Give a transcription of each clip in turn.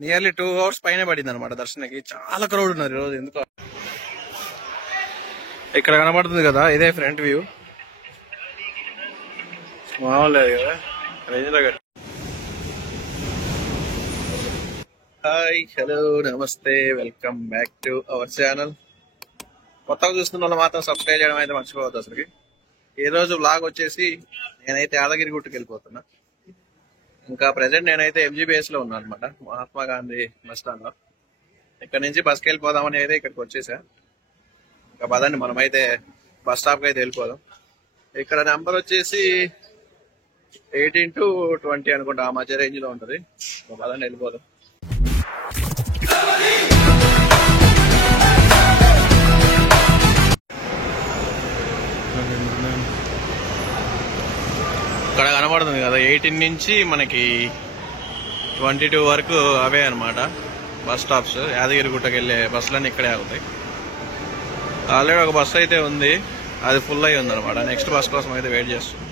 Nearly 2 hours పైన పడింది అనమాట దర్శనకి. చాలా క్రౌడ్ ఉన్నారు ఈరోజు ఎందుకో. ఇక్కడ కనబడుతుంది కదా, ఇదే ఫ్రంట్ వ్యూ. మామూలేదు కదా రేంజ్ లో. హాయ్, హలో, నమస్తే, welcome back to our channel. కొత్తగా చూస్తున్న వాళ్ళు మాత్రం సబ్స్క్రైబ్ చేయడం అయితే మర్చిపోవద్దు. అసలుకి ఈ రోజు వ్లాగ్ వచ్చేసి నేనైతే యాదగిరి గుట్టుకు వెళ్ళిపోతున్నా. ఇంకా ప్రెసెంట్ నేనైతే MGBS లో ఉన్నాను అనమాట, మహాత్మా గాంధీ బస్ స్టాండ్ లో. ఇక్కడ నుంచి బస్కి వెళ్ళిపోదామని అయితే ఇక్కడికి వచ్చేసా. ఇంకా పదండి మనమైతే బస్ స్టాప్ కి అయితే వెళ్ళిపోదాం. ఇక్కడ నెంబర్ వచ్చేసి 18 to 20 అనుకుంటా, ఆ మధ్య రేంజ్ లో ఉంటది. పదండి వెళ్ళిపోదాం. ఇక్కడ కనబడుతుంది కదా 18 నుంచి మనకి 22 వరకు అవే అనమాట బస్ స్టాప్స్. యాదగిరి గుట్టకి వెళ్ళే బస్సులన్నీ ఇక్కడే అవుతాయి. ఆల్రెడీ ఒక బస్సు అయితే ఉంది, అది ఫుల్ అయి ఉంది అనమాట. నెక్స్ట్ బస్ కోసం అయితే వెయిట్ చేస్తాం.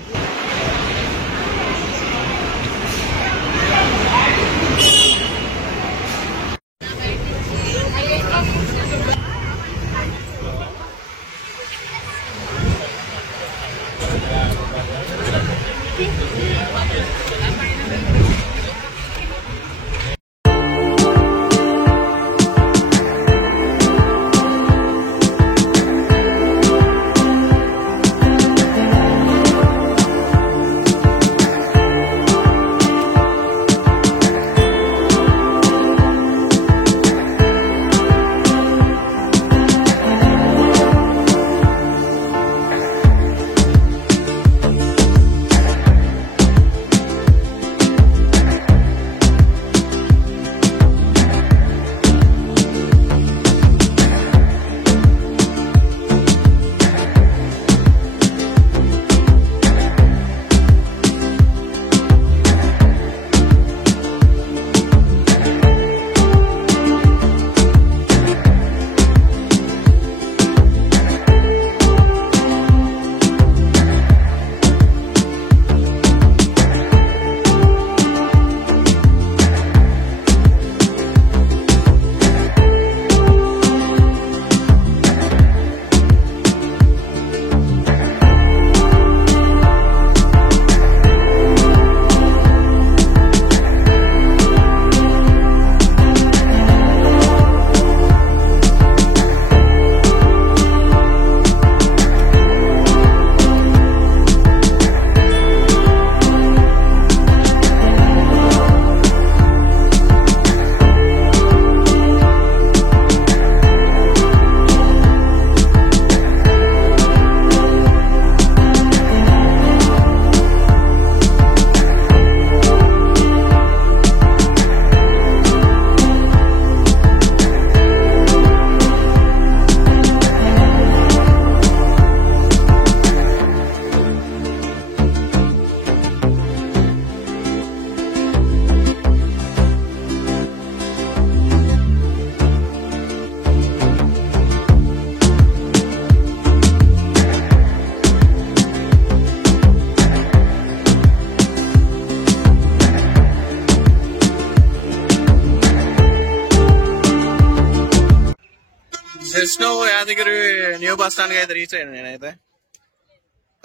Just Yadagiri new bus stand కి అయితే రీచ్ అయ్యాను నేనైతే.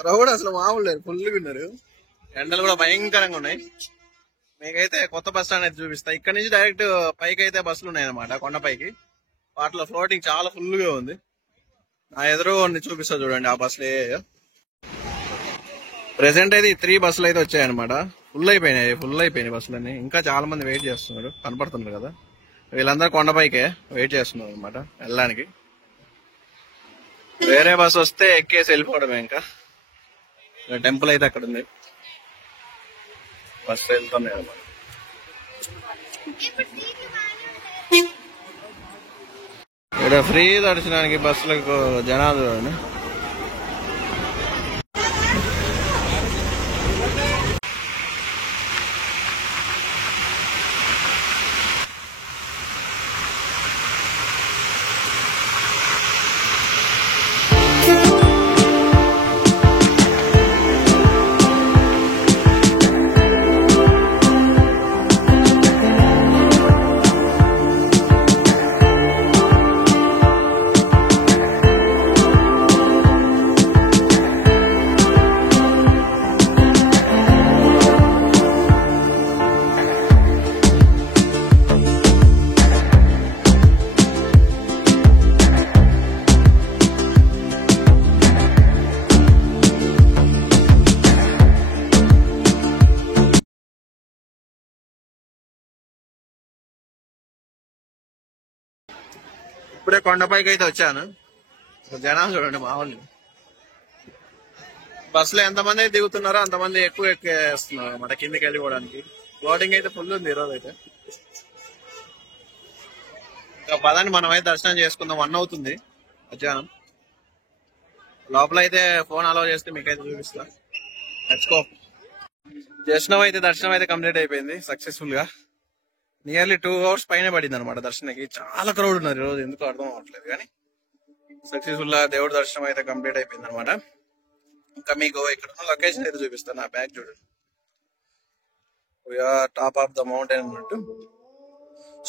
క్రౌడ్ అసలు మామూలు లేదు, ఫుల్గా ఉన్నారు. ఎండలు కూడా భయంకరంగా ఉన్నాయి. మీకైతే కొత్త బస్ స్టాండ్ అయితే చూపిస్తా. ఇక్కడ నుంచి డైరెక్ట్ పైకి అయితే బస్సులు ఉన్నాయి అనమాట, కొండపైకి. వాటిలో ఫ్లోటింగ్ చాలా ఫుల్ గా ఉంది. నా ఎదురు చూపిస్తా చూడండి ఆ బస్సులు. ప్రెసెంట్ అయితే 3 బస్సులు అయితే వచ్చాయన్నమాట. ఫుల్ అయిపోయినాయి బస్సులన్నీ. ఇంకా చాలా మంది వెయిట్ చేస్తున్నారు, కనపడుతున్నారు కదా. వీళ్ళందరూ కొండపైకే వెయిట్ చేస్తున్నారు అనమాట వెళ్ళడానికి. వేరే బస్సు వస్తే ఎక్కేసి వెళ్ళిపోవడమే. ఇంకా టెంపుల్ అయితే అక్కడ ఉంది, బస్సు వెళ్తున్నాయి అనమాట. ఇక్కడ ఫ్రీ దర్శనానికి బస్సులకు జనాలు. ఇప్పుడే కొండపైకి అయితే వచ్చాను. జనాలు చూడండి మామూలు. బస్సులో ఎంతమంది అయితే దిగుతున్నారో అంతమంది ఎక్కువ ఎక్కేస్తున్నారు అన్నమాట కిందికి వెళ్ళిపోవడానికి. లోడింగ్ అయితే ఫుల్ ఉంది ఈరోజు అయితే. ఇంకా పదండి మనం అయితే దర్శనం చేసుకుందాం. 1 అవుతుంది మధ్యాహ్నం. లోపల అయితే ఫోన్ అలౌ చేస్తే మీకైతే చూపిస్తా. తెచ్చుకో. దర్శనం అయితే కంప్లీట్ అయిపోయింది సక్సెస్ఫుల్ గా. నియర్లీ 2 hours పైన పడింది అనమాట దర్శనానికి. చాలా క్రౌడ్ ఉన్నారు ఈరోజు, ఎందుకు అర్థం అవ్వట్లేదు. కానీ సక్సెస్ఫుల్ గా దేవుడి దర్శనం అయితే కంప్లీట్ అయిపోయింది అనమాట. ఇంకా మీకు ఇక్కడ ఉన్న లొకేషన్ అయితే చూపిస్తాను. నా బ్యాగ్ చూడండి, we're top of the mountain అన్నట్టు.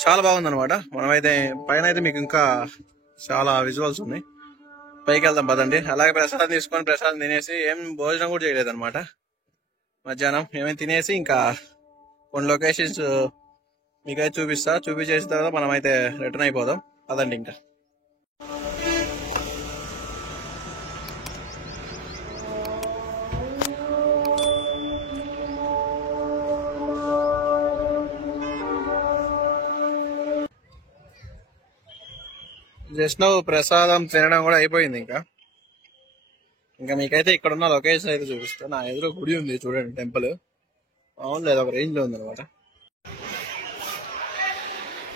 చాలా బాగుంది అనమాట. మనమైతే పైన అయితే మీకు ఇంకా చాలా విజువల్స్ ఉన్నాయి. పైకి వెళ్దాం పదండి. అలాగే ప్రసాదం తీసుకొని ప్రసాదం తినేసి ఏం భోజనం కూడా చేయలేదు అనమాట మధ్యాహ్నం. ఏమైనా తినేసి ఇంకా కొన్ని లొకేషన్స్ మీకైతే చూపించేసిన తర్వాత మనం అయితే రిటర్న్ అయిపోదాం పదండి. ఇంకా జస్ట్ నౌ ప్రసాదం తినడం కూడా అయిపోయింది. ఇంకా మీకైతే ఇక్కడ ఉన్న లొకేషన్ అయితే చూపిస్తాను. నా ఎదురు గుడి ఉంది చూడండి, టెంపుల్. అవును లేదు, ఒక రేంజ్ లో ఉంది అనమాట.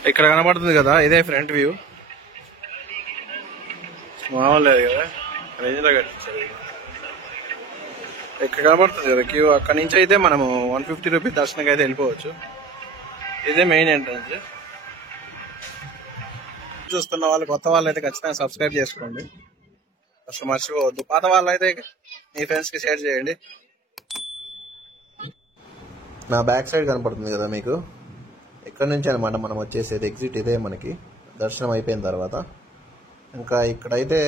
ఇక్కడ కనబడుతుంది కదా, ఇదే ఫ్రంట్ వ్యూ. మామూలు లేదు కదా, రేంజ్ లో కట్టించారు. ఇక్కడ కనబడుతుంది కదా క్యూ. అక్కడ నుంచి అయితే మనము 150 రూపీస్ దర్శనంకి అయితే వెళ్ళిపోవచ్చు. ఇదే మెయిన్ ఎంట్రన్స్. చూస్తున్న వాళ్ళు, కొత్త వాళ్ళు అయితే ఖచ్చితంగా సబ్స్క్రైబ్ చేసుకోండి, అసలు మర్చిపోవద్దు. పాత వాళ్ళు అయితే మీ ఫ్రెండ్స్ కి షేర్ చేయండి. నా బ్యాక్ సైడ్ కనపడుతుంది కదా మీకు, ఇక్కడ నుంచి అనమాట మనం వచ్చేసేది. ఎగ్జిట్ ఇదే మనకి దర్శనం అయిపోయిన తర్వాత. ఇంకా ఇక్కడైతే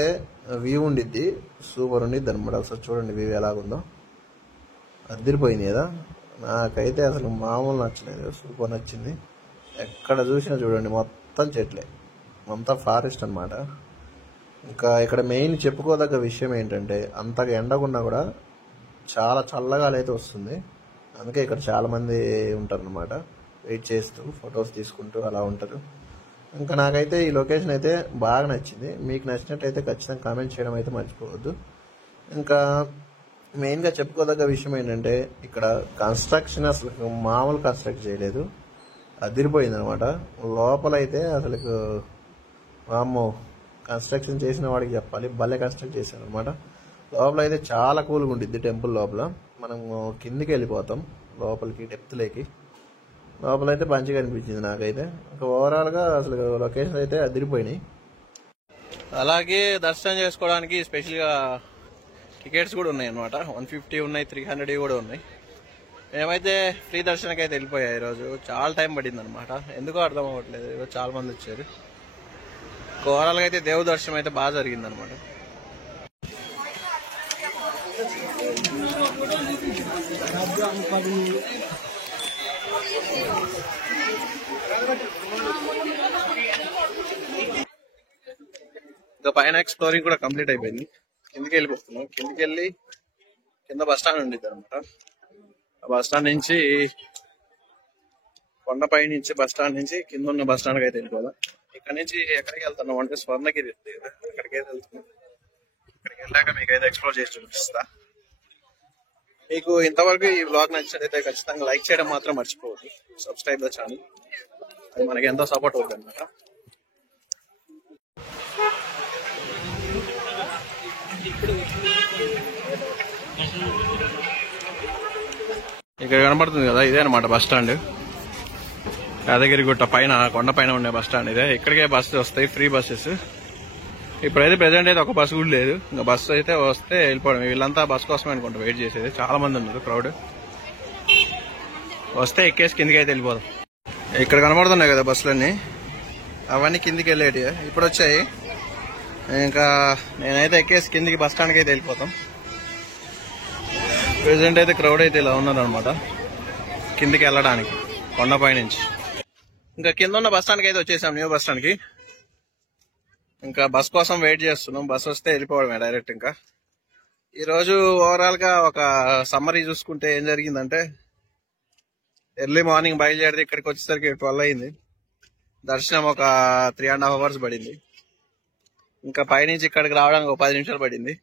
వ్యూ ఉండిద్ది, సూపర్ ఉండిద్ది అనమాట. ఒకసారి చూడండి వ్యూ ఎలాగుందో, అదిరిపోయింది కదా. నాకైతే అసలు మామూలు నచ్చలేదు, సూపర్ నచ్చింది. ఎక్కడ చూసినా చూడండి మొత్తం చెట్లే, అంతా ఫారెస్ట్ అనమాట. ఇంకా ఇక్కడ మెయిన్ చెప్పుకోదగ్గ విషయం ఏంటంటే, అంతగా ఎండకున్నా కూడా చాలా చల్లగా అయితే వస్తుంది. అందుకే ఇక్కడ చాలా మంది ఉంటారు అనమాట, వెయిట్ చేస్తూ ఫొటోస్ తీసుకుంటూ అలా ఉంటారు. ఇంకా నాకైతే ఈ లొకేషన్ అయితే బాగా నచ్చింది. మీకు నచ్చినట్టయితే ఖచ్చితంగా కామెంట్ చేయడం అయితే మర్చిపోవద్దు. ఇంకా మెయిన్గా చెప్పుకోదగ్గ విషయం ఏంటంటే, ఇక్కడ కన్స్ట్రక్షన్ అసలు మామూలు కన్స్ట్రక్ట్ చేయలేదు, అదిరిపోయింది అనమాట. లోపలైతే అసలు వామ్మో, కన్స్ట్రక్షన్ చేసిన వాడికి చెప్పాలి, భలే కన్స్ట్రక్ట్ చేశారు అనమాట. లోపల అయితే చాలా కూల్గా ఉండిద్ది టెంపుల్ లోపల. మనం కిందికి వెళ్ళిపోతాం లోపలికి, డెప్త్లోకి. లోపలైతే మంచిగా అనిపించింది నాకైతే. ఇంకా ఓవరాల్గా అసలు లొకేషన్ అయితే అదిరిపోయినాయి. అలాగే దర్శనం చేసుకోవడానికి స్పెషల్గా టికెట్స్ కూడా ఉన్నాయి అనమాట. 150 ఉన్నాయి, 300 కూడా ఉన్నాయి. మేమైతే ఫ్రీ దర్శనకి అయితే వెళ్ళిపోయాయి. ఈరోజు చాలా టైం పడింది అనమాట, ఎందుకో అర్థం అవ్వట్లేదు. ఈరోజు చాలా మంది వచ్చారు. ఓవరాల్గా అయితే దేవుడి దర్శనం అయితే బాగా జరిగింది అనమాట. ఇంకా పైన ఎక్స్ప్లోరింగ్ కూడా కంప్లీట్ అయిపోయింది. కిందికి వెళ్ళిపోతున్నాం. కిందికి వెళ్ళి కింద బస్ స్టాండ్ ఉండిద్ది అనమాట. ఆ బస్ స్టాండ్ నుంచి, కొండపై నుంచి బస్ స్టాండ్ నుంచి కింద ఉన్న బస్ స్టాండ్కి అయితే వెళ్ళిపోదాం. ఇక్కడ నుంచి ఎక్కడికి వెళ్తున్నాం అంటే స్వర్ణగిరి, అక్కడికైతే వెళ్తున్నాం. ఇక్కడికి వెళ్ళాక మీకైతే ఎక్స్ప్లోర్ చేసి చూపిస్తా. మీకు ఇంతవరకు ఈ వ్లాగ్ నచ్చినట్లయితే ఖచ్చితంగా లైక్ చేయడం మాత్రం మర్చిపోవద్దు. సబ్స్క్రైబ్ ద ఛానల్, అది మనకి ఎంతో సపోర్ట్ అవుతుంది అనమాట. ఇక్కడ కనబడుతుంది కదా, ఇదే అనమాట బస్ స్టాండ్. యాదగిరిగుట్ట పైన, కొండ పైన ఉండే బస్ స్టాండ్ ఇదే. ఇక్కడికే బస్సు వస్తాయి, ఫ్రీ బస్సెస్. ఇప్పుడైతే ప్రెసెంట్ అయితే ఒక బస్సు కూడా లేదు. ఇంకా బస్సు అయితే వస్తే వెళ్ళిపోవడం. వీళ్ళంతా బస్ కోసమే అనుకుంటా వెయిట్ చేసేది. చాలా మంది ఉన్నారు, క్రౌడ్. వస్తే ఎక్కేసి కిందికి అయితే వెళ్ళిపోదాం. ఇక్కడ కనబడుతున్నాయి కదా బస్సులన్నీ, అవన్నీ కిందికి వెళ్ళేటి ఇప్పుడు వచ్చాయి. ఇంకా నేనైతే ఎక్కేసి కిందికి బస్ స్టాండ్కి అయితే వెళ్ళిపోతాం. ప్రెసెంట్ అయితే క్రౌడ్ అయితే ఇలా ఉన్నారు అనమాట కిందికి వెళ్ళడానికి కొండపై నుంచి. ఇంకా కింద ఉన్న బస్ స్టాండ్కి అయితే వచ్చేసాం, న్యూ బస్ స్టాండ్కి. ఇంకా బస్ కోసం వెయిట్ చేస్తున్నాం. బస్ వస్తే వెళ్ళిపోవడమే డైరెక్ట్. ఇంకా ఈరోజు ఓవరాల్గా ఒక సమ్మరీ చూసుకుంటే ఏం జరిగిందంటే, ఎర్లీ మార్నింగ్ బయలుదేరితే ఇక్కడికి వచ్చేసరికి 12 అయింది. దర్శనం ఒక 3.5 hours పడింది. ఇంకా పైనుంచి ఇక్కడికి రావడానికి ఒక 10 నిమిషాలు పడింది.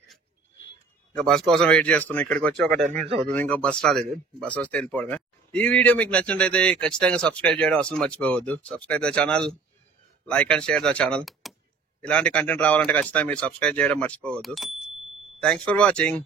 ఇంకా బస్ కోసం వెయిట్ చేస్తున్నాం. ఇక్కడికి వచ్చి ఒక 10 మినిట్స్ అవుతుంది. ఇంకా బస్ రాలేదు. బస్ వస్తే వెళ్ళిపోవడమే. ఈ వీడియో మీకు నచ్చినట్లయితే ఖచ్చితంగా సబ్స్క్రైబ్ చేయడం అసలు మర్చిపోవద్దు. Subscribe the channel, like and share the channel. ఇలాంటి కంటెంట్ రావాలంటే ఖచ్చితంగా మీరు సబ్స్క్రైబ్ చేయడం మర్చిపోవద్దు. Thanks for watching.